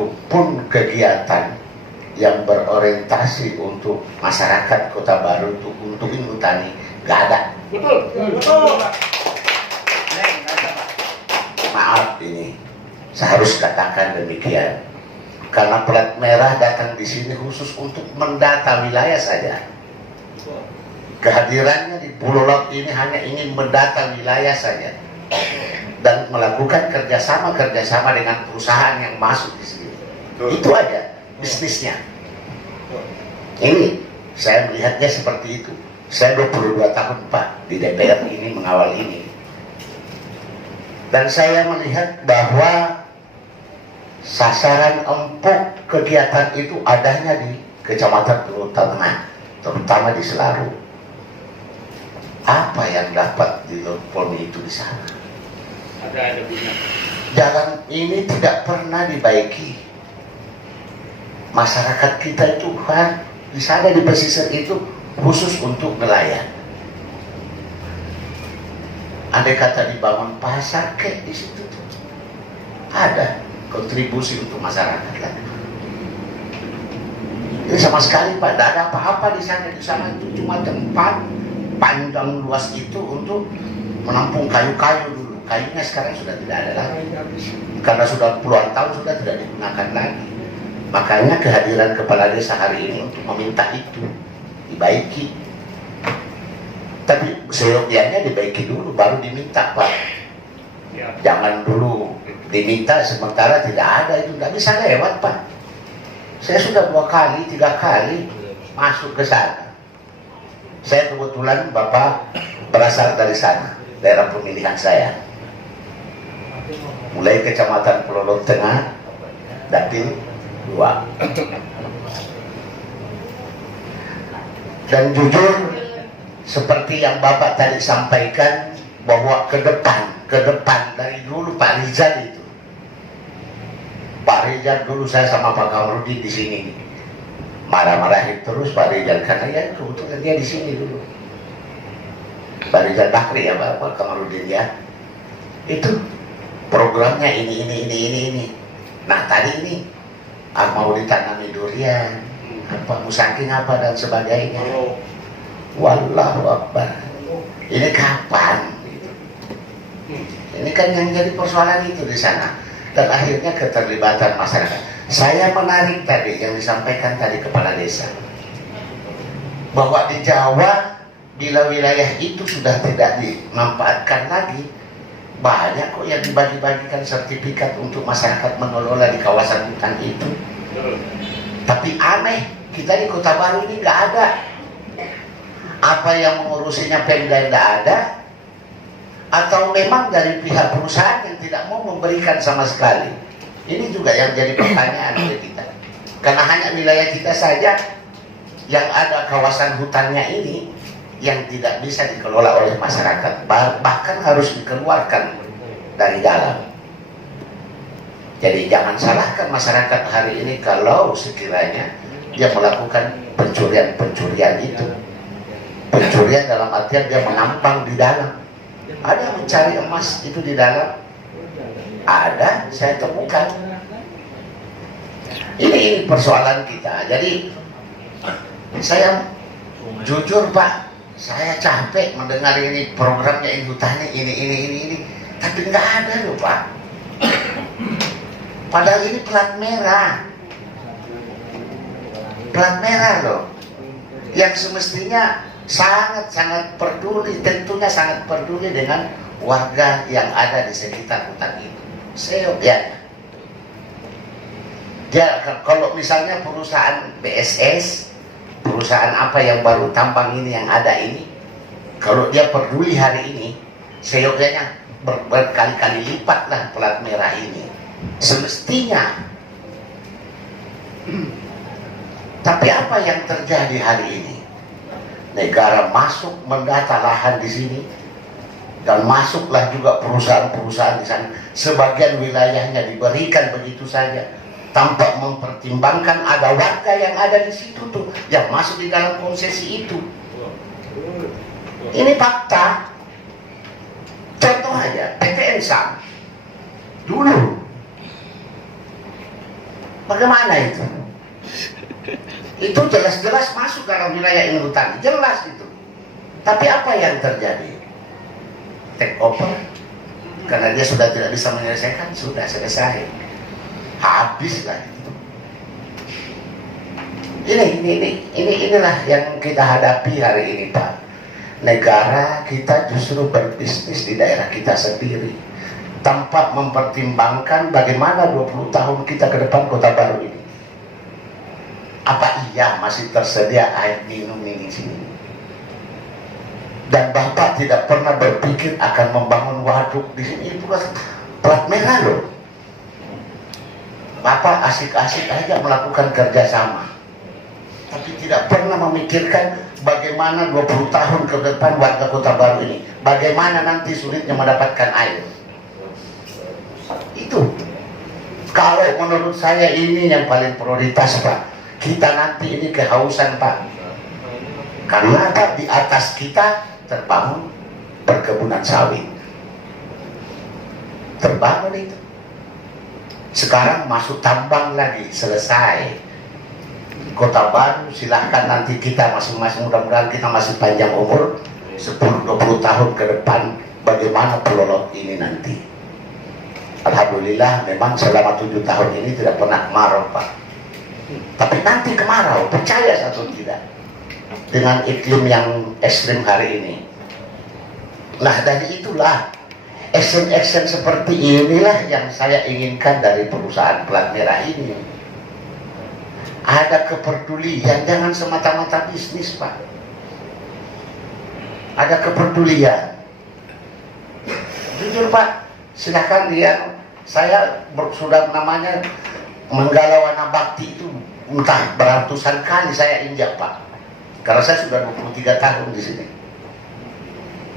satupun kegiatan yang berorientasi untuk masyarakat Kota Baru untuk Inhutani nggak ada. Betul, betul. Maaf, ini saya harus katakan demikian karena plat merah datang di sini khusus untuk mendata wilayah saja. Kehadirannya di Pulau Laut ini hanya ingin mendata wilayah saja dan melakukan kerjasama dengan perusahaan yang masuk di sini. Itu aja bisnisnya. Ini saya melihatnya seperti itu. Saya 22 tahun Pak di DPR ini mengawal ini. Dan saya melihat bahwa sasaran empuk kegiatan itu adanya di Kecamatan Pulau Tengah, terutama di Selaru. Apa yang dapat dilakukan itu di sana? Ada punya. Jalan ini tidak pernah dibaiki. Masyarakat kita itu kan di sana di pesisir itu khusus untuk nelayan. Andai kata dibangun pasar kayak di situ tuh ada kontribusi untuk masyarakat lah. Ini sama sekali Pak, tidak ada apa-apa di sana. Di sana itu cuma tempat panjang luas itu untuk menampung kayu-kayu dulu. Kayunya sekarang sudah tidak ada lagi karena sudah puluhan tahun sudah tidak digunakan lagi. Makanya kehadiran kepala desa hari ini untuk meminta itu dibaiki. Tapi seyogyanya dibaiki dulu baru diminta Pak. Jangan dulu diminta sementara tidak ada, itu nggak bisa lewat Pak. Saya sudah 2 kali, 3 kali masuk ke sana. Saya kebetulan Bapak berasal dari sana, daerah pemilihan saya. Mulai Kecamatan Pulau Laut Tengah, Dapil 2. Dan jujur seperti yang Bapak tadi sampaikan bahwa ke depan dari dulu Pak Rizal itu. Pak Rizal dulu saya sama Pak Kamarudin di sini. Marah-marahin terus Pak Rizal karena ya kebetulan dia di sini dulu. Pak Rizal Bakri ya Pak Kamarudin ya. Itu programnya ini. Nah tadi ini mau ditanami durian, apa musangking apa dan sebagainya. Wallahu Akbar. Ini kapan? Ini kan yang jadi persoalan itu di sana. Dan akhirnya keterlibatan masyarakat. Saya menarik tadi yang disampaikan tadi kepala desa, bahwa di Jawa bila wilayah itu sudah tidak dimanfaatkan lagi, banyak kok yang dibagi-bagikan sertifikat untuk masyarakat mengelola di kawasan hutan itu. Tapi aneh, kita di Kota Baru ini nggak ada. Apa yang mengurusinya Pemda tidak ada, atau memang dari pihak perusahaan yang tidak mau memberikan sama sekali. Ini juga yang jadi pertanyaan oleh kita. Karena hanya wilayah kita saja yang ada kawasan hutannya ini yang tidak bisa dikelola oleh masyarakat, bahkan harus dikeluarkan dari dalam. Jadi jangan salahkan masyarakat hari ini kalau sekiranya dia melakukan pencurian itu. Pencurian dalam artian dia menambang di dalam. Ada yang mencari emas itu di dalam? Ada, saya temukan. Ini persoalan kita. Jadi saya jujur Pak, saya capek mendengar ini programnya Inhutani ini. Tapi nggak ada loh Pak. Padahal ini plat merah. Plat merah loh. Yang semestinya sangat peduli, tentunya sangat peduli dengan warga yang ada di sekitar hutan itu. Seyogyanya. Ya, kalau misalnya perusahaan BSS, perusahaan apa yang baru tambang ini yang ada ini, kalau dia peduli hari ini, seyogyanya berkali-kali lipat lah plat merah ini. Semestinya. Tapi apa yang terjadi hari ini? Negara masuk mendata lahan di sini dan masuklah juga perusahaan-perusahaan di sana. Sebagian wilayahnya diberikan begitu saja tanpa mempertimbangkan ada warga yang ada di situ tuh yang masuk di dalam konsesi itu. Ini fakta. Contoh aja PT Ensam dulu Bagaimana itu? Itu jelas-jelas masuk dalam wilayah ilmu tani, jelas itu. Tapi apa yang terjadi? Take over, karena dia sudah tidak bisa menyelesaikan, sudah selesai, habislah itu. Inilah yang kita hadapi hari ini, Pak. Negara kita justru berbisnis di daerah kita sendiri tanpa mempertimbangkan bagaimana 20 tahun kita ke depan Kota Baru ini. Apa iya masih tersedia air minum ini sini? Dan Bapak tidak pernah berpikir akan membangun waduk di sini. Itu kan plat merah loh. Bapak asik-asik aja melakukan kerjasama, tapi tidak pernah memikirkan bagaimana 20 tahun ke depan warga Kota Baru ini, bagaimana nanti sulitnya mendapatkan air. Itu kalau menurut saya ini yang paling prioritas, Pak. Kita nanti ini kehausan, Pak. Karena apa? Di atas kita terbangun perkebunan sawit, terbangun itu. Sekarang masuk tambang lagi, selesai. Kota Baru silahkan nanti kita masing-masing, mudah-mudahan kita masih panjang umur 10-20 tahun ke depan, bagaimana pelolot ini nanti. Alhamdulillah memang selama 7 tahun ini tidak pernah kemarau, Pak. Tapi nanti kemarau, percaya atau tidak, dengan iklim yang ekstrim hari ini. Nah, dari itulah action-action seperti inilah yang saya inginkan dari perusahaan plat merah ini. Ada kepedulian, jangan semata-mata bisnis, Pak. Ada kepedulian. Jujur, Pak, silakan lihat, saya sudah namanya menggalau anak bakti itu entah beratusan kali saya injak, Pak. Karena saya sudah 23 tahun di sini.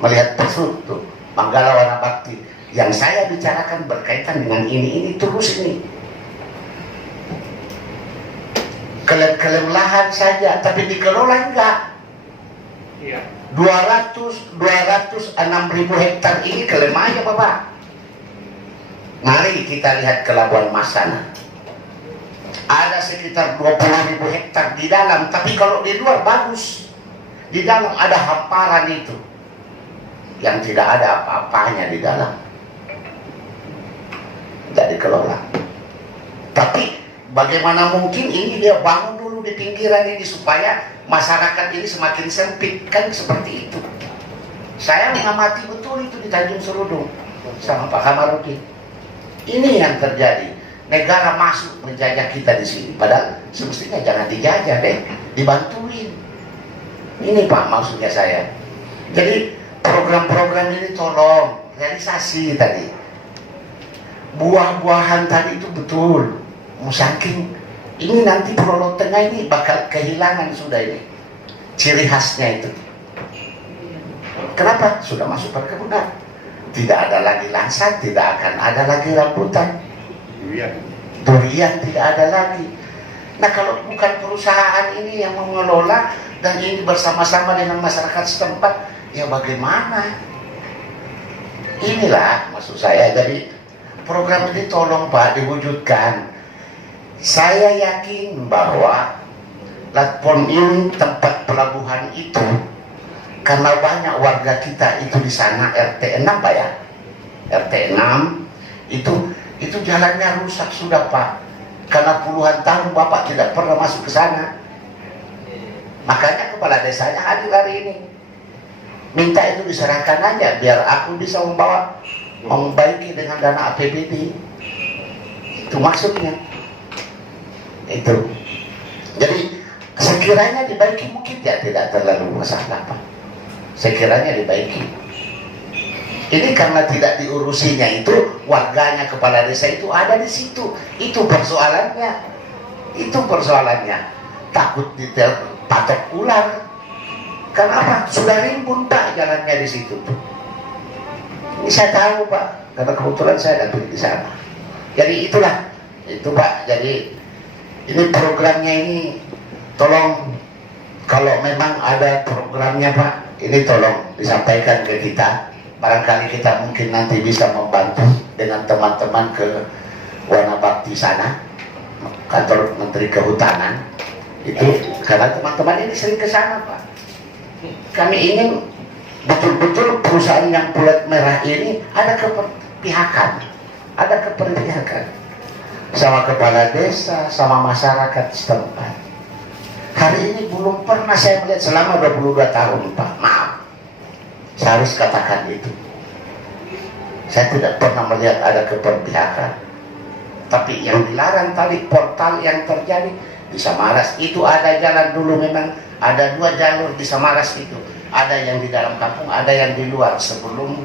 Melihat pesut tuh, menggalau anak bakti. Yang saya bicarakan berkaitan dengan ini terus ini. Klaim-klaim lahan saja, tapi dikelola enggak. Iya. 206.000 hektar ini klaim aja, Bapak. Mari kita lihat ke Labuan Mas sana. Ada sekitar 20.000 hektar di dalam, tapi kalau di luar bagus. Di dalam ada hamparan itu, yang tidak ada apa-apanya di dalam. Tidak dikelola. Tapi bagaimana mungkin ini dia bangun dulu di pinggiran ini supaya masyarakat ini semakin sempit, kan seperti itu. Saya mengamati betul itu di Tanjung Serudung sama Pak Kamarudin. Ini yang terjadi. Negara masuk menjajah kita di sini, padahal semestinya jangan dijajah deh, dibantuin. Ini, Pak, maksudnya saya. Jadi program-program ini tolong realisasi tadi. Buah-buahan tadi itu betul. Saking ini nanti Pulau Tengah ini bakal kehilangan sudah ini ciri khasnya itu. Kenapa? Sudah masuk perkebunan. Tidak ada lagi langsat, tidak akan ada lagi rambutan. Durian tidak ada lagi. Nah, kalau bukan perusahaan ini yang mengelola dan ini bersama-sama dengan masyarakat setempat, ya bagaimana? Inilah maksud saya. Jadi program ini tolong, Pak, diwujudkan. Saya yakin bahwa platform ini, tempat pelabuhan itu, karena banyak warga kita itu di sana RT 6, Pak ya. RT 6 itu jalannya rusak sudah, Pak. Karena puluhan tahun Bapak tidak pernah masuk ke sana. Makanya kepala desanya hadir hari ini. Minta itu diserahkan aja biar aku bisa membaiki dengan dana APBD. Itu maksudnya. Itu. Jadi sekiranya dibaiki mungkin ya tidak terlalu masalah, Pak. Sekiranya dibaiki. Ini karena tidak diurusinya itu, warganya, kepala desa itu ada di situ. Itu persoalannya. Itu persoalannya. Takut patok ular. Kenapa? Sudah rimbun, Pak, jalannya di situ. Ini saya tahu, Pak, karena kebetulan saya datang di sana. Jadi itulah, itu, Pak. Jadi ini programnya ini, tolong kalau memang ada programnya, Pak, ini tolong disampaikan ke kita. Barangkali kita mungkin nanti bisa membantu dengan teman-teman ke Wana Bakti sana. kantor Menteri Kehutanan itu, karena teman-teman ini sering ke sana Pak. Kami ingin betul-betul perusahaan yang plat merah ini ada keberpihakan, sama kepala desa, sama masyarakat setempat. Hari ini belum pernah saya melihat selama 22 tahun Pak, maaf, saya harus katakan itu. Saya tidak pernah melihat ada keberpihakan. Tapi yang dilarang tadi, portal yang terjadi di Samaras itu, ada jalan dulu, memang ada 2 jalur di Samaras itu, ada yang di dalam kampung, ada yang di luar sebelum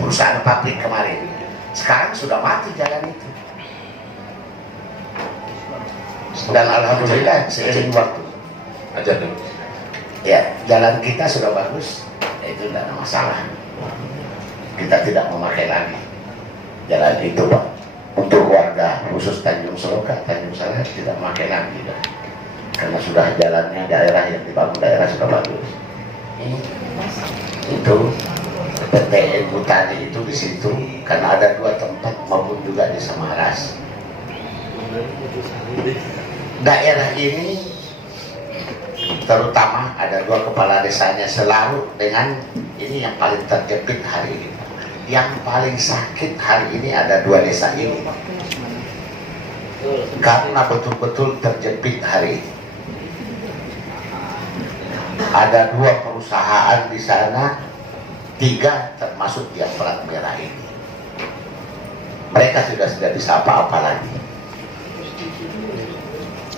perusahaan pabrik kemarin. Sekarang sudah mati jalan itu, dan alhamdulillah seiring waktu Ajar dulu. ya jalan kita sudah bagus, itu tidak ada masalah. Kita tidak memakai lagi jalan itu Pak. Untuk warga khusus Tanjung Seloka, Tanjung Saleh tidak memakai lagi Pak. Karena sudah jalannya, daerah yang dibangun daerah sudah bagus. Itu PT Butani itu di situ, karena ada 2 tempat maupun juga di Samaras. Daerah ini terutama ada 2 kepala desanya selalu dengan ini yang paling terjepit hari ini. Yang paling sakit hari ini ada 2 desa ini, karena betul-betul terjepit hari ini. Ada 2 perusahaan di sana, 3 termasuk yang plat merah ini. Mereka sudah tidak bisa apa-apa lagi.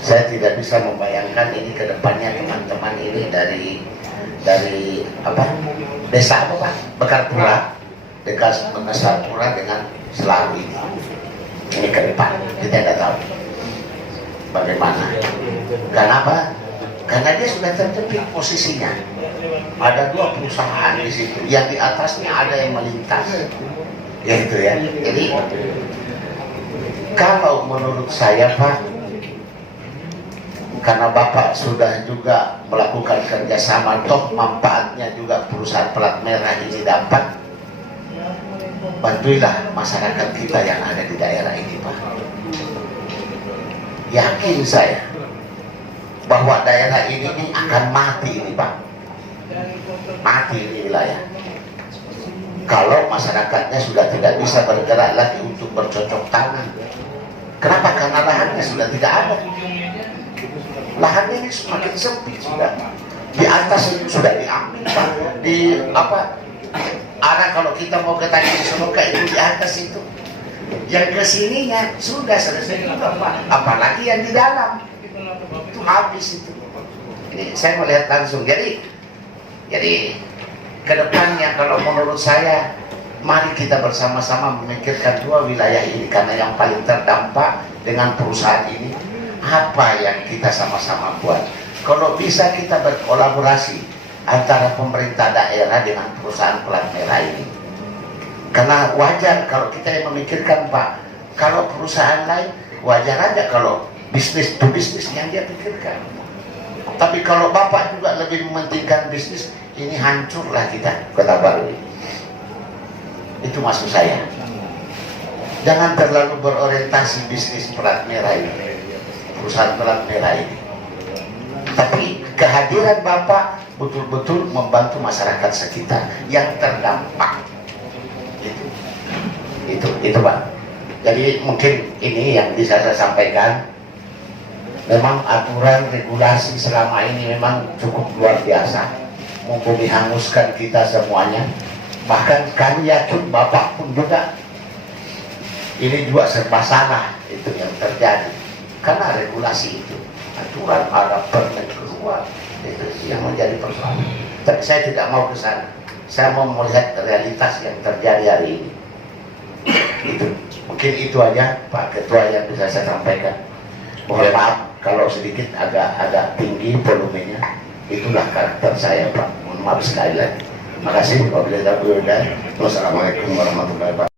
Saya tidak bisa membayangkan ini ke depannya teman-teman ini dari apa? Desa apa Pak? Bekarpura, dekat Bekarpura dengan Selaru ini. Ini ke depan kita tidak tahu bagaimana. Kenapa? Karena dia sudah terjepit posisinya. Ada 2 perusahaan di situ, yang di atasnya ada yang melintas. Ya itu ya. Jadi kalau menurut saya Pak, karena Bapak sudah juga melakukan kerjasama, toh manfaatnya juga perusahaan plat merah ini dapat, bantuilah masyarakat kita yang ada di daerah ini Pak. Yakin saya bahwa daerah ini akan mati ini Pak, mati ini wilayah, kalau masyarakatnya sudah tidak bisa bergerak lagi untuk bercocok tanam. Kenapa? Karena lahannya sudah tidak ada. Lahan ini semakin sempit sudah. Di atas itu sudah diambil Pak. Di apa? Arah kalau kita mau ke Tanjung Seloka itu di atas itu. Yang kesininya sudah selesai juga Pak. Apalagi yang di dalam itu habis itu. Ini saya melihat langsung. Jadi kedepannya kalau menurut saya, mari kita bersama-sama memikirkan 2 wilayah ini, karena yang paling terdampak dengan perusahaan ini. Apa yang kita sama-sama buat? Kalau bisa kita berkolaborasi antara pemerintah daerah dengan perusahaan plat merah ini. Karena wajar kalau kita yang memikirkan Pak, kalau perusahaan lain wajar aja kalau bisnis itu bisnis yang dia pikirkan. Tapi kalau Bapak juga lebih mementingkan bisnis, ini hancurlah kita Kota Baru ini. Itu maksud saya. Jangan terlalu berorientasi bisnis plat merah ini, perusahaan plat merah ini. Tapi kehadiran Bapak betul-betul membantu masyarakat sekitar yang terdampak. Itu Pak. Jadi mungkin ini yang bisa saya sampaikan. Memang aturan regulasi selama ini memang cukup luar biasa, mumpung dihanguskan kita semuanya. Bahkan kami yakin Bapak pun juga ini juga serba salah itu yang terjadi, karena regulasi itu, aturan ada permen keluar, itu yang menjadi persoalan. Tapi saya tidak mau ke sana. Saya mau melihat realitas yang terjadi hari ini. Itu mungkin itu aja Pak Ketua yang bisa saya sampaikan. Mohon maaf kalau sedikit agak tinggi volumenya. Itulah karakter saya Pak. Mohon maaf sekali lagi. Terima kasih. Wassalamualaikum warahmatullahi wabarakatuh.